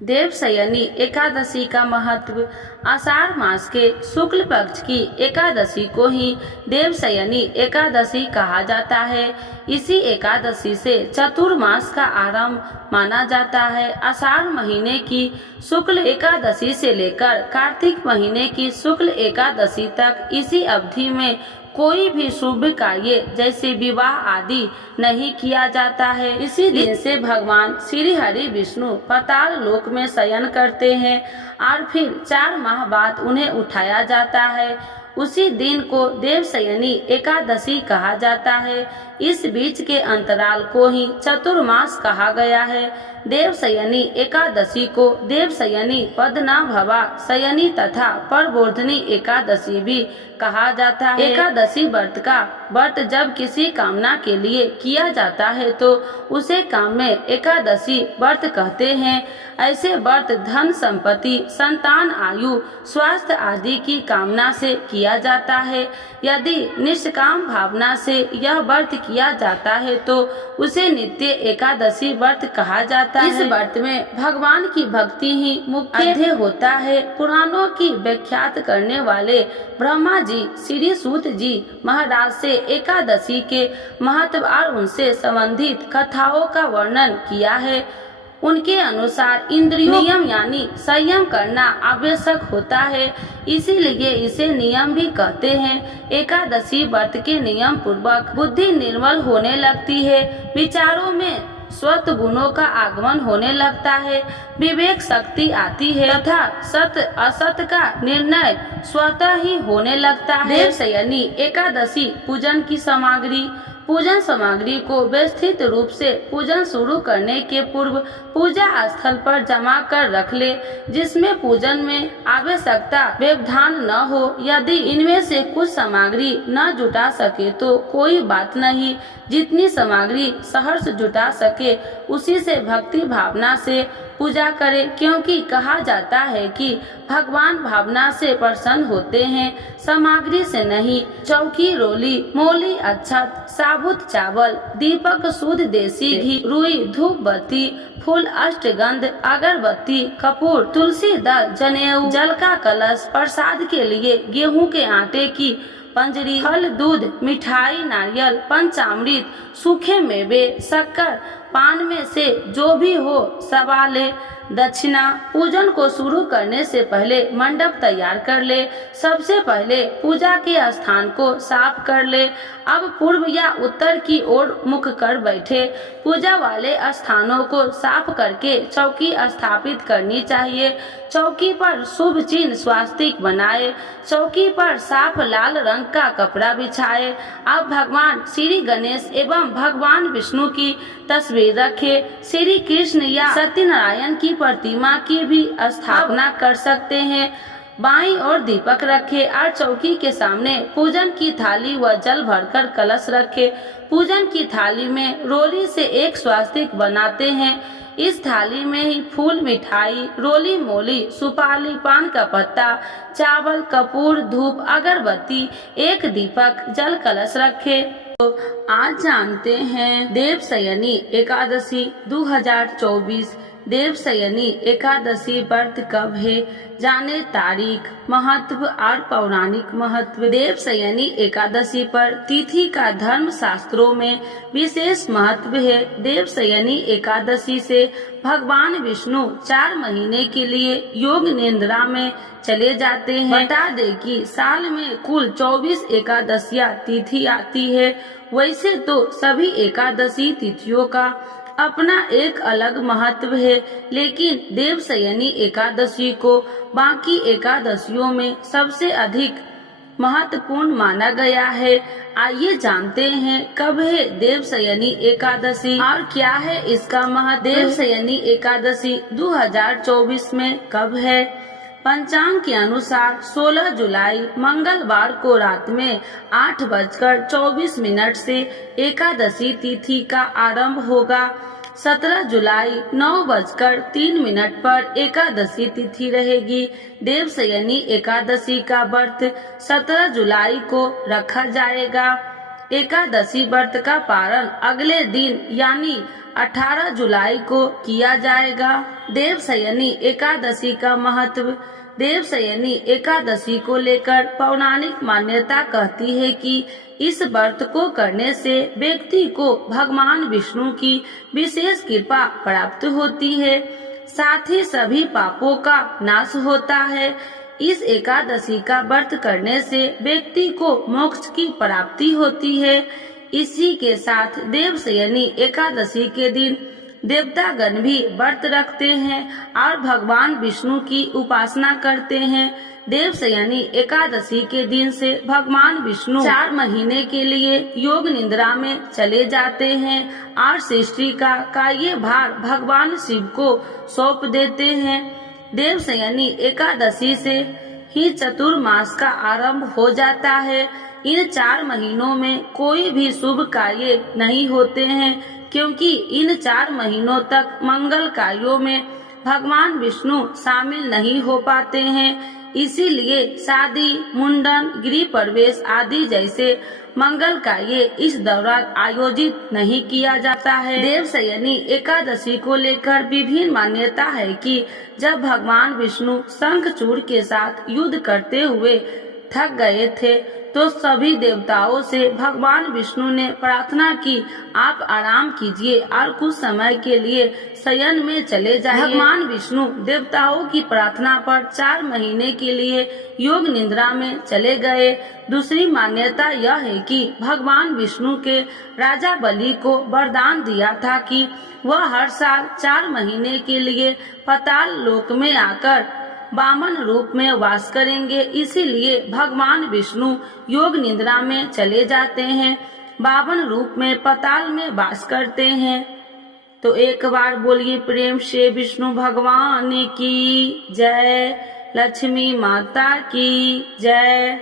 देवशयनी एकादशी का महत्व। आषाढ़ मास के शुक्ल पक्ष की एकादशी को ही देवशयनी एकादशी कहा जाता है। इसी एकादशी से चतुर्मास का आरंभ माना जाता है। आषाढ़ महीने की शुक्ल एकादशी से लेकर कार्तिक महीने की शुक्ल एकादशी तक इसी अवधि में कोई भी शुभ कार्य जैसे विवाह आदि नहीं किया जाता है। इसी दिन से भगवान श्री हरि विष्णु पाताल लोक में शयन करते हैं और फिर 4 माह बाद उन्हें उठाया जाता है। उसी दिन को देवशयनी एकादशी कहा जाता है। इस बीच के अंतराल को ही चतुर्मास कहा गया है। देवशयनी एकादशी को देवशयनी पद्मनाभा शयनी तथा परबोधनी एकादशी भी कहा जाता है। एकादशी व्रत जब किसी कामना के लिए किया जाता है तो उसे काम में एकादशी व्रत कहते हैं। ऐसे व्रत धन संपत्ति संतान आयु स्वास्थ्य आदि की कामना से किया जाता है। यदि निष्काम भावना से यह व्रत किया जाता है तो उसे नित्य एकादशी व्रत कहा जाता है। इस व्रत में भगवान की भक्ति ही मुख्य ध्येय होता है। पुराणों की व्याख्यात करने वाले ब्रह्मा जी श्री सूत जी महाराज से एकादशी के महत्व और उनसे संबंधित कथाओं का वर्णन किया है। उनके अनुसार इंद्रियों नियम यानी संयम करना आवश्यक होता है, इसीलिए इसे नियम भी कहते हैं। एकादशी व्रत के नियम पूर्वक बुद्धि निर्मल होने लगती है, विचारों में स्वत गुणों का आगमन होने लगता है, विवेक शक्ति आती है तथा सत असत का निर्णय स्वतः ही होने लगता है। देवशयनी एकादशी पूजन की सामग्री। पूजन सामग्री को व्यवस्थित रूप से पूजन शुरू करने के पूर्व पूजा स्थल पर जमा कर रख ले, जिसमें पूजन में आवश्यकता व्यवधान न हो। यदि इनमें से कुछ सामग्री न जुटा सके तो कोई बात नहीं, जितनी सामग्री सहर्ष जुटा सके उसी से भक्ति भावना से पूजा करे, क्योंकि कहा जाता है कि भगवान भावना से प्रसन्न होते हैं, सामग्री से नहीं। चौकी रोली मोली अक्षत साबुत चावल दीपक शुद्ध देसी घी रुई धूप बत्ती फूल अष्टगंध अगरबत्ती कपूर तुलसी दल जनेऊ जल का कलश प्रसाद के लिए गेहूं के आटे की पंजरी फल दूध मिठाई नारियल पंचामृत सूखे मेवे शक्कर पान में से जो भी हो सवाले दक्षिणा। पूजन को शुरू करने से पहले मंडप तैयार कर ले। सबसे पहले पूजा के स्थान को साफ कर ले। अब पूर्व या उत्तर की ओर मुख कर बैठे। पूजा वाले स्थानों को साफ करके चौकी स्थापित करनी चाहिए। चौकी पर शुभ चिन्ह स्वास्तिक बनाए। चौकी पर साफ लाल रंग का कपड़ा बिछाए। अब भगवान श्री गणेश एवं भगवान विष्णु की तस्वीर रखे। श्री कृष्ण या सत्यनारायण की प्रतिमा की भी स्थापना कर सकते हैं। बाईं ओर दीपक रखे और चौकी के सामने पूजन की थाली व जल भरकर कलश रखे। पूजन की थाली में रोली से एक स्वास्तिक बनाते हैं। इस थाली में ही फूल मिठाई रोली मोली सुपारी पान का पत्ता चावल कपूर धूप अगरबत्ती एक दीपक जल कलश रखे। तो आज जानते हैं देवशयनी एकादशी 2024 देवशयनी एकादशी व्रत कब है, जाने तारीख महत्व और पौराणिक महत्व। देवशयनी एकादशी पर तिथि का धर्म शास्त्रों में विशेष महत्व है। देवशयनी एकादशी से भगवान विष्णु 4 महीने के लिए योग निद्रा में चले जाते हैं। बता दें कि साल में कुल 24 एकादशियां तिथि आती है। वैसे तो सभी एकादशी तिथियों का अपना एक अलग महत्व है, लेकिन देवशयनी एकादशी को बाकी एकादशियों में सबसे अधिक महत्वपूर्ण माना गया है। आइए जानते हैं कब है देवशयनी एकादशी और क्या है इसका महत्व। देवशयनी एकादशी 2024 में कब है? पंचांग के अनुसार 16 जुलाई मंगलवार को रात में 8:24 से एकादशी तिथि का आरंभ होगा। 17 जुलाई 9:03 पर एकादशी तिथि रहेगी। देवशयनी एकादशी का व्रत 17 जुलाई को रखा जाएगा। एकादशी व्रत का पारण अगले दिन यानी 18 जुलाई को किया जाएगा। देवशयनी एकादशी का महत्व। देवशयनी एकादशी को लेकर पौराणिक मान्यता कहती है कि इस व्रत को करने से व्यक्ति को भगवान विष्णु की विशेष कृपा प्राप्त होती है, साथ ही सभी पापों का नाश होता है। इस एकादशी का व्रत करने से व्यक्ति को मोक्ष की प्राप्ति होती है। इसी के साथ देवशयनी एकादशी के दिन देवतागण भी व्रत रखते हैं और भगवान विष्णु की उपासना करते हैं। देवशयनी एकादशी के दिन से भगवान विष्णु 4 महीने के लिए योग निद्रा में चले जाते हैं और सृष्टि का कार्य भार भगवान शिव को सौंप देते हैं। देवशयनी एकादशी से ही चतुर्मास का आरंभ हो जाता है। इन 4 महीनों में कोई भी शुभ कार्य नहीं होते हैं, क्योंकि इन 4 महीनों तक मंगल कार्यों में भगवान विष्णु शामिल नहीं हो पाते हैं। इसीलिए शादी, मुंडन, गृह प्रवेश आदि जैसे मंगल कार्य इस दौरान आयोजित नहीं किया जाता है। देवशयनी एकादशी को लेकर विभिन्न मान्यता है कि जब भगवान विष्णु शंखचूड़ के साथ युद्ध करते हुए थक गए थे तो सभी देवताओं से भगवान विष्णु ने प्रार्थना की, आप आराम कीजिए और कुछ समय के लिए शयन में चले जाइए। भगवान विष्णु देवताओं की प्रार्थना पर 4 महीने के लिए योग निद्रा में चले गए। दूसरी मान्यता यह है कि भगवान विष्णु के राजा बलि को वरदान दिया था कि वह हर साल 4 महीने के लिए पाताल लोक में आकर वामन रूप में वास करेंगे। इसीलिए भगवान विष्णु योग निद्रा में चले जाते हैं, वामन रूप में पाताल में वास करते हैं। तो एक बार बोलिए प्रेम से विष्णु भगवान की जय, लक्ष्मी माता की जय।